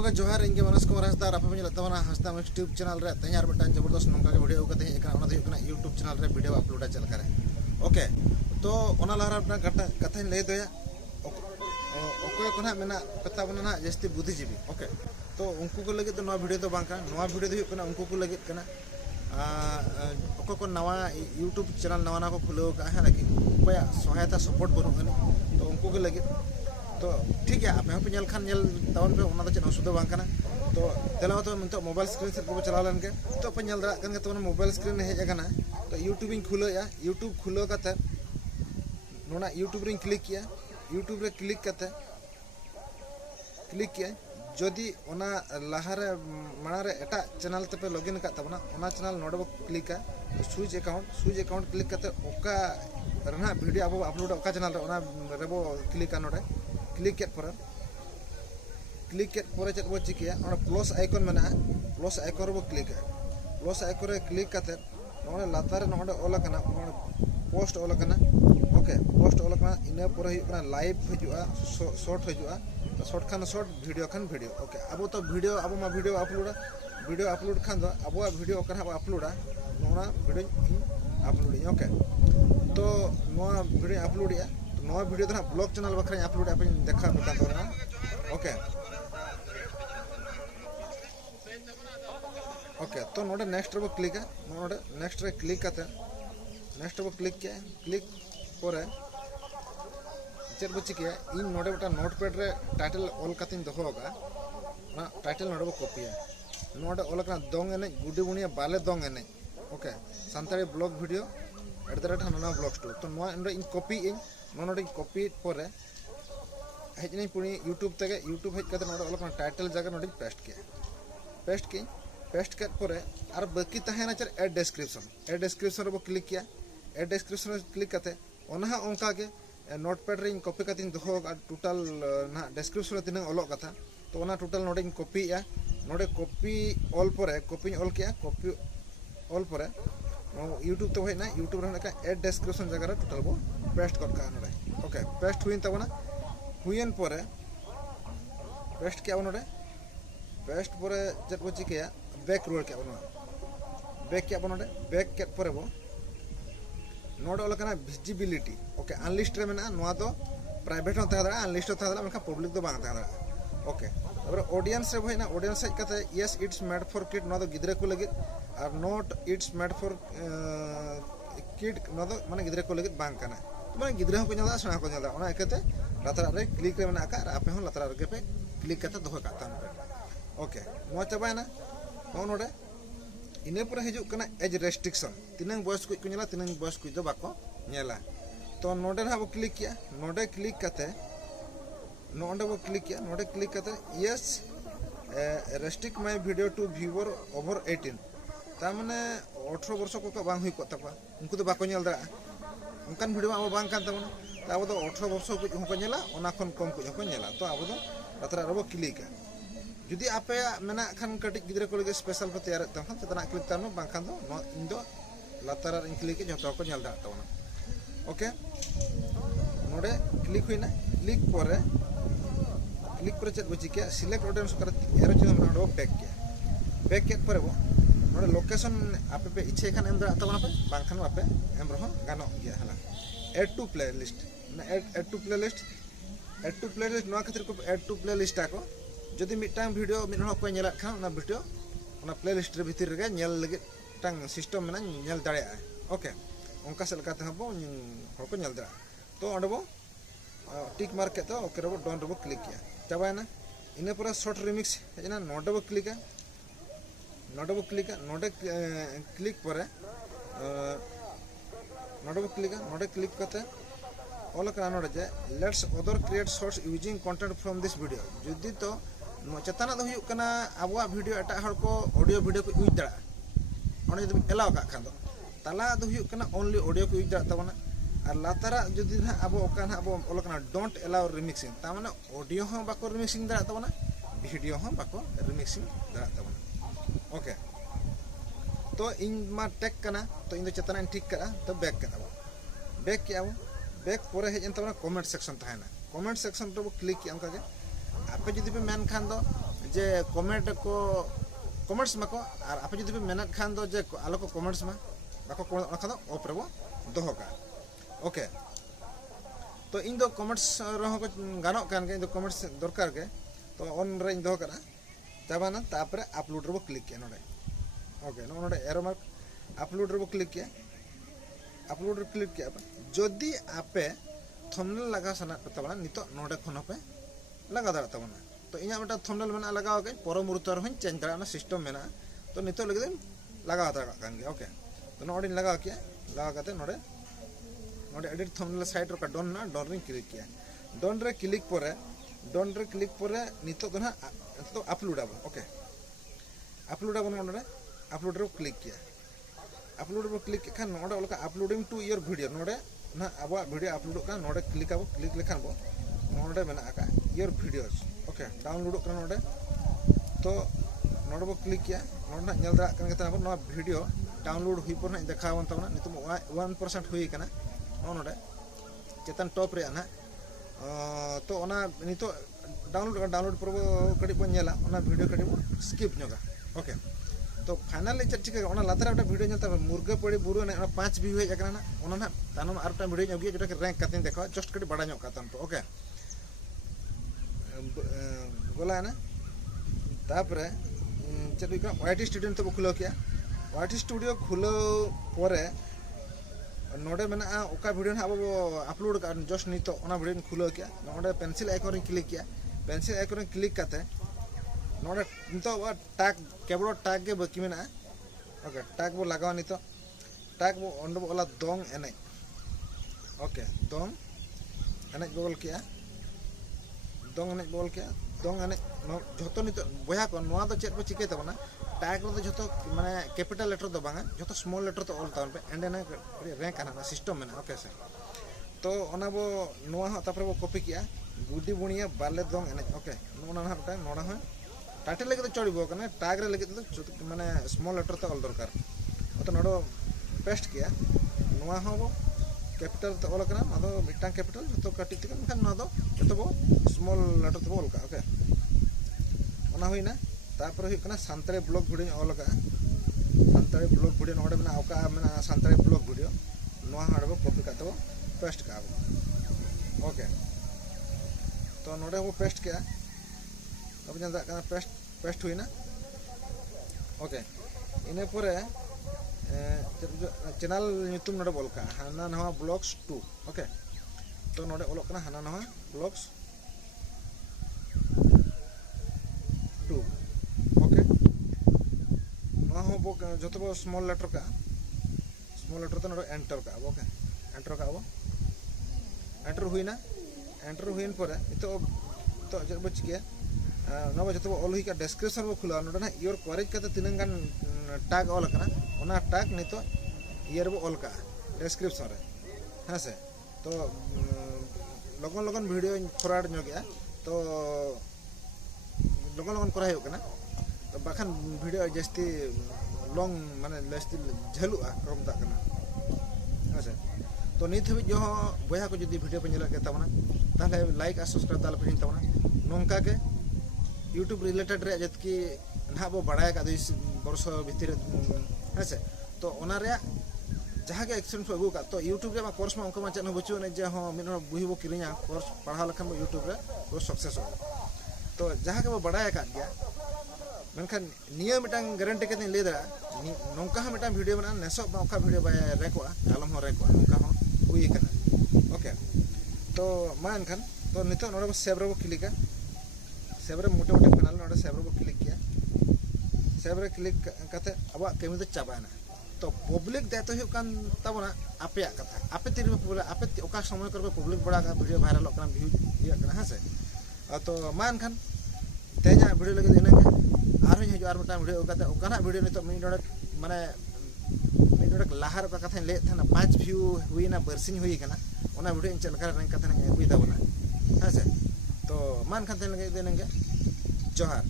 सबको जोहार इंगे मनोज कुमार हंसदा आप हंसदा यूट्यूब चैनल रे तेज मिट्टन जबरदस्त नौका वीडियो को यूट्यूब चैनल रे वीडियो अपलोड चलका ओके तो लहरा कथा लय दया अकय को ना मेना कथा बना जस्ती बुद्धिजीवी ओके तो उनको को लगे तो नवा वीडियो तो वीडियो तो उनको को लगे को नवा यूट्यूब चैनल नवा को खुले है लगे अकया सहायता सपोर्ट बनू तो उनको को लगे तो ठीक है आप पे खान तवन पे चेक असुविधा बांग तो तेला तो मतलब मोबाइल स्क्रीन से को चला लेंगे तो पे तो मोबाइल स्क्रीन हेजना तो यूट्यूब खुलया यूट्यूब खुलो करते यूट्यूब रे क्लिक किया यूट्यूब रे क्लिक किया जदि लहारे मारे एटा चैनल ते पे लॉगिन का चैनल नोड क्लिका स्विच अकाउंट क्लिक करते ओका रना वीडियो अब अपलोड ओका चैनल रे रेबो क्लिका नोडे क्लिक चेक बो चिकिया प्लस आइकन मेना प्लस आइकन रे बो क्लिक करते नोडे लातार नोडे ऑल कना पोस्ट ऑल कना ओके पोस्ट ऑल कना इना पर लाइव हजुआ शॉर्ट हजुआ तो शॉर्ट खान शॉर्ट वीडियो ओके अब तो वीडियो अब मा वीडियो अपलोड खान दो अब वीडियो कना अपलोडा नोना वीडियो अपलोड ओके तो नोआ वीडियो अपलोड या तो नोआ वीडियो तो ब्लॉग चैनल बखरा अपलोड अपन देखा बता दो ना ओके ओके तो नोडे नेक्स्ट रे क्लिक है नोडे नेक्स्ट रे क्लिक करते नेक्स्ट रे क्लिक किया क्लिक करे चेक बो चिकिया इन नोडे बेटा नोटपैड रे टाइटल ऑल कतिन दोहोगा ना टाइटल नोडे बो कॉपी है नोडे ऑल कना दोंग एने गुडी बुनिया बाले दोंग एने ओके संताली ब्लॉग वीडियो @ हाना ब्लॉग स्टोर तो नोआ नोडे इन कॉपी इन नोडे कॉपी परे हेजनी पुनी यूट्यूब तेगे यूट्यूब हेज कते नोडे ऑल कना टाइटल जगह नोडे पेस्ट के परे और बाकी तहेना चर एड डिस्क्रिप्शन रे बो क्लिक किया एड डिस्क्रिप्शन रे क्लिक करते ओना ओंका के नोटपैड रे कॉपी करते दोहो टोटल ना डिस्क्रिप्शन रे तिना ऑल कथा तो ओना टोटल नोडे कॉपी या नोडे कॉपी ऑल परे कॉपी ऑल किया कॉपी ऑल परे यूट्यूब तो होइना यूट्यूब रे का एड डिस्क्रिप्शन जगह रे टोटल बो पेस्ट कर का नोडे ओके पेस्ट हुइन तबना हुइन परे पेस्ट किया नोडे पेस्ट परे जब बो चिकिया बैक रोल किया नोडे बैक के परे बो नोडे ऑल कना विजिबिलिटी ओके अनलिस्ट रे मेना नोआ तो प्राइवेट हो था अनलिस्ट हो था मेनका पब्लिक तो बांग था ओके तबरे ऑडियंस रे होइना ऑडियंस हेज कते yes it's made for kid no गिद्रे को लगे और not it's made for kid no माने गिद्रे को लगे बांग कना तो माने गिद्रे को नेला सना को नेला ओना एकते लातरा रे क्लिक रे मेना का आपे हो लातरा रे पे क्लिक करते दोहो काता ओके नो चाबायना नो नोडे इने पर हिजु कना एज रेस्ट्रिक्शन तिनंग बॉयस को नेला तिनंग बॉयस को दो बाको नेला तो नोडे ना बो क्लिक किया नोडे क्लिक करते yes restrict my video to viewer over 18 ता माने 18 वर्ष को बांग हुई को तपा उनको तो बाको नेल दरा उनकान वीडियो अब बांग कान तमन ता अब तो 18 वर्ष को नेला ओना खन कम को नेला तो अब तो लातरा रबो क्लिक जुदी आपे मेना खान कटी गिद्रे को लगे स्पेशल पे तैयार तखन तना क्लिक तानो बांखान दो नो इन दो लातरा इन क्लिक जतो को नेल दा तवना ओके नोडे क्लिक हुइना क्लिक पर चेक बची के सिलेक्ट ऑडियंस कर एरो चिन्ह नोडो बैक के पर वो नोडे लोकेशन आपे पे इच्छे खान एम दा तवना पे बांखान आपे एम रहो गानो गया हला ऐड टू प्लेलिस्ट नो खातिर को ऐड टू प्लेलिस्ट को जदि मिटांग वीडियो मिन हो को नेला खान ना वीडियो ना प्लेलिस्ट रे भीतर रे नेल लगे टांग सिस्टम में नेल दाड़े ओके उनका से लगा हो हर को नेल दाड़ा तो अंडबो टिक मार्क के तो ओके रो डन रो क्लिक किया चाबायना इने पूरा शॉर्ट रिमिक्स हेजना नोडबो क्लिक क्लिक परे नोडे क्लिक करते ऑल करा नोडे जे lets other create shorts using content from this video जुदी तो चेतना दो हुयुक कना आबुआ वीडियो एटा हर को ऑडियो वीडियो को यूज दाड़ा ओने जदि एलाव का खान दो ताला दो हुयुक कना ओनली ऑडियो को यूज दाड़ा तबना और लातारा जुदी ना अब ओका ना अब ऑल कना डोंट अलाउ रिमिक्सिंग ता माने ऑडियो हो बाको रिमिक्सिंग दाड़ा तबना वीडियो हो बाको रिमिक्सिंग दाड़ा तबना ओके तो इन मा टेक कना तो इन दो चेतना ठीक करा तो बैक के बैक पर हेजन तबना कमेंट सेक्शन तहना कमेंट सेक्शन तो क्लिक किया उनका आपे जुदी पे मेन खान दो जे कमेंट्स माको और आप जुदी पे मेहनत खान दो जे आलो को कमेंट्स मा बाको खान ऑफ रे दोहो का ओके तो इन दो कमेंट्स रहो को गानो कान के इन दो कमेंट्स दरकार के तो ऑन रे इन दोहो करा चाबाना तापरे अपलोड रे क्लिक के नोडे ओके नोडे एरो मार्क अपलोड रे क्लिक के अपलोड रे क्लिक के जदि आपे थंबनेल लगा सना तबना नितो नोडे खनो पे लगा दाड़ा तबना तो इना बेटा थंबनेल मेना लगाओ के परम मुहूर्त रे हन चेंज दाड़ा सिस्टम मेना तो नितो लगे लगा दाड़ा कान के ओके तो नोडे लगा के लगा काते नोडे नोडे एडिट थंबनेल साइड रे का डन ना डन रे क्लिक किया डन रे क्लिक परे नितो तो ना तो अपलोड आबो ओके अपलोड आबो नोडे अपलोड रे क्लिक किया अपलोड रे क्लिक के खान नोडे ओलका अपलोडिंग टू योर वीडियो नोडे ना अब वीडियो अपलोड का नोडे क्लिक आबो क्लिक लेखान बो नोडे मेना आका योर वीडियोस ओके डाउनलोड का नोडे तो नोडे बो क्लिक किया नोडे ना नेल दा कन गता नो वीडियो डाउनलोड हुई पर ना देखावन तबना नितो 1% हुई कना नोडे चेतन टॉप रे ना तो ओना नितो डाउनलोड पर कड़ी बो नेला ओना वीडियो कड़ी बो स्किप नोगा ओके तो फाइनली चेक चिका ओना लातर एक वीडियो नेलता मुर्गा पड़ी बुरु ने 5 व्यू हेज अकना ओना ना तानम आरटा वीडियो अगिया जेटा रैंक कातिन देखो जस्ट कड़ी बड़ा ᱧᱚᱜ कातन तो ओके गोला ना तापरे चेक का वाईटी स्टूडियो तो खुलो किया वाईटी स्टूडियो खुलो परे नोडे मेना ओका वीडियो ना अब अपलोड का जस्ट नितो ओना वीडियो खुलो किया नोडे पेंसिल आइकन रे क्लिक किया पेंसिल आइकन रे क्लिक काते नोडे नितो टैग केवल टैग के बाकी मेना ओके टैग बो लगाओ नितो टैग बो ओंडो बोला दोंग एने ओके दोंग एने बोल किया दोंग एने बोल किया दोंग एने जतो नितो बया को नोआ तो चेक बो चिके तबना टैग रो जतो माने कैपिटल लेटर दो बांगा जतो स्मॉल लेटर तो ऑल तावन पे एंड एने रैंक आना सिस्टम में ओके सर तो ओना बो नोआ ह तापर बो कॉपी किया गुडी बुनिया बाले दोंग एने ओके नोना ना बटा नोडा ह टाइटल लगे तो चढ़ी बोकने टैग रे लगे तो माने स्मॉल लेटर तो ऑल दरकार तो नोडो पेस्ट किया नोआ ह बो कैपिटल तो ऑल कना मादो मिटांग कैपिटल तो कटी तिक मखन ना दो तो बो स्मॉल लेटर तो ऑल का ओके ओना होइना तापर हुई कना सांतरे ब्लॉग वीडियो ऑल का सांतरे ब्लॉग वीडियो नोडे मेना ओका मेना सांतरे ब्लॉग वीडियो नोआ हडबो कॉपी का तो पेस्ट का ओके तो नोडे वो पेस्ट किया अब जंदा कना पेस्ट हुई ना ओके इने परे चैनल ᱧᱩᱛᱩᱢ नोडे बोल का हाना नवा ब्लॉग्स 2 ओके तो नोडे ओलो कना हाना नवा ब्लॉग्स 2 ओके नवा हो बो जतो बो स्मॉल लेटर तो नोडे एंटर का ओके एंटर का एंटर हुई ना एंटर हुईन परे तो जब बच गया नवा जतो ऑल हुई का डिस्क्रिप्शन बो खुला नोडे ना योर कॉलेज का तिनंग गान टैग ऑल कना ओना टैग नितो ईयर बो ऑल का डिस्क्रिप्शन रे हां से तो लगन वीडियो फॉरवर्ड ᱧᱚᱜ गया तो लगन करा हो कना तो बाखान वीडियो जस्ती लॉन्ग माने जस्ती झलुआ कम ता कना हां से तो नित हबि जो बया को जदी वीडियो पे नेला के तबना ताले लाइक और सब्सक्राइब ताले पे तबना नोंका के यूट्यूब रिलेटेड रे जतकी ना बो बड़ाय का 2 वर्ष भीतर है से तो ओना रे जहाँ के एक्शन को अगू का तो यूट्यूब रे कोर्स में उनका चैनल बचू ने जे हां मिनो बुही बो किरिया कोर्स पढ़ा लखन यूट्यूब रे वो सक्सेस हो तो जहाँ के वो बड़ाय का गया मेनखान निया मिटांग गारंटी के ले दरा नोंका मिटा वीडियो बना नेसो ओका वीडियो बाय रेको आलम हो रेको नोंका हो हुई कना ओके तो मानखान तो नितो नोडे सेव रे बो क्लिक सेव रे मोटे पैनल नोडे सेव रे बो क्लिक किया सेव रे क्लिक करते अब कमी तो चाबाना तो पब्लिक दायित्व हो कान तबना आपे कथा आपे तीर में आपे ओका समय कर पब्लिक बड़ा का वीडियो वायरल होना व्यू ये करना है से तो मान खान तेजा वीडियो लगे इना आर हजू आर मटा वीडियो ओका ओकाना वीडियो नितो माने लाहार का कथा ले था 5 व्यू हुईना बरसिन हुई कना ओना वीडियो चल कर रैंक कथा ने अगुई दाबना है से तो मान खान लगे देनेंगे जोहार।